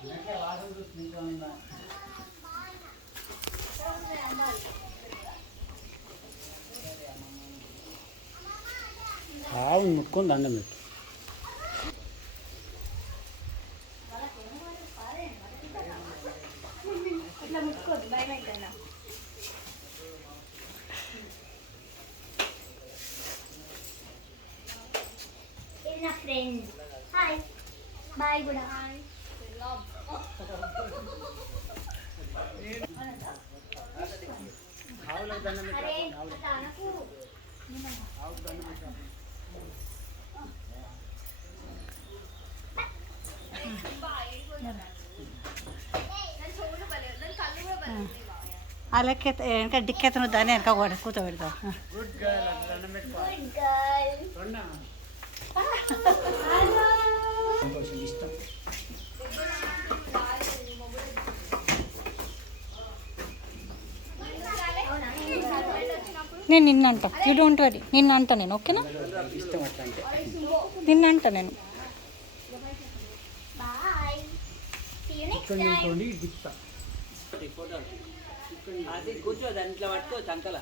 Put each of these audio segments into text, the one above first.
ఆవును ముట్టుకొని దండం పెట్టు. ఇట్లా ముట్టుకోద్దు, భయం అవుతుందా? ఇది నా ఫ్రెండ్. హాయ్ బాయ్ కూడా. హాయ్ ఆవులకు దండం పెట్టు. అరే తనకు ఆవుకు దండం పెట్టు. అలాగే వెనక డిక్కెత్తను దాన్ని వెనక కూడా కూర్చోబెడతావు. గుడ్ గర్ల్ అది దండం పెట్టుకో. Good girl. చూడనా? సంతోషం ఇష్టం. నేను నిన్న అంటా, యూ డోంట్ వరీ, నిన్న అంటా నేను, ఓకేనా? ఇష్టం అట్లా అంటే. నిన్న అంటా నేను. బాయ్. సీ యు నెక్స్ట్ ఇక్కడ టైం. నిల్చోండి దిప్తా. అది కూర్చో దాన్ని ఇట్లా పట్టుకో చంకల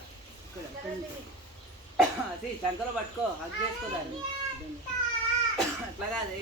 అది చంకలో పట్టుకో హగ్ చేసుకో దాన్ని అట్లా కాదు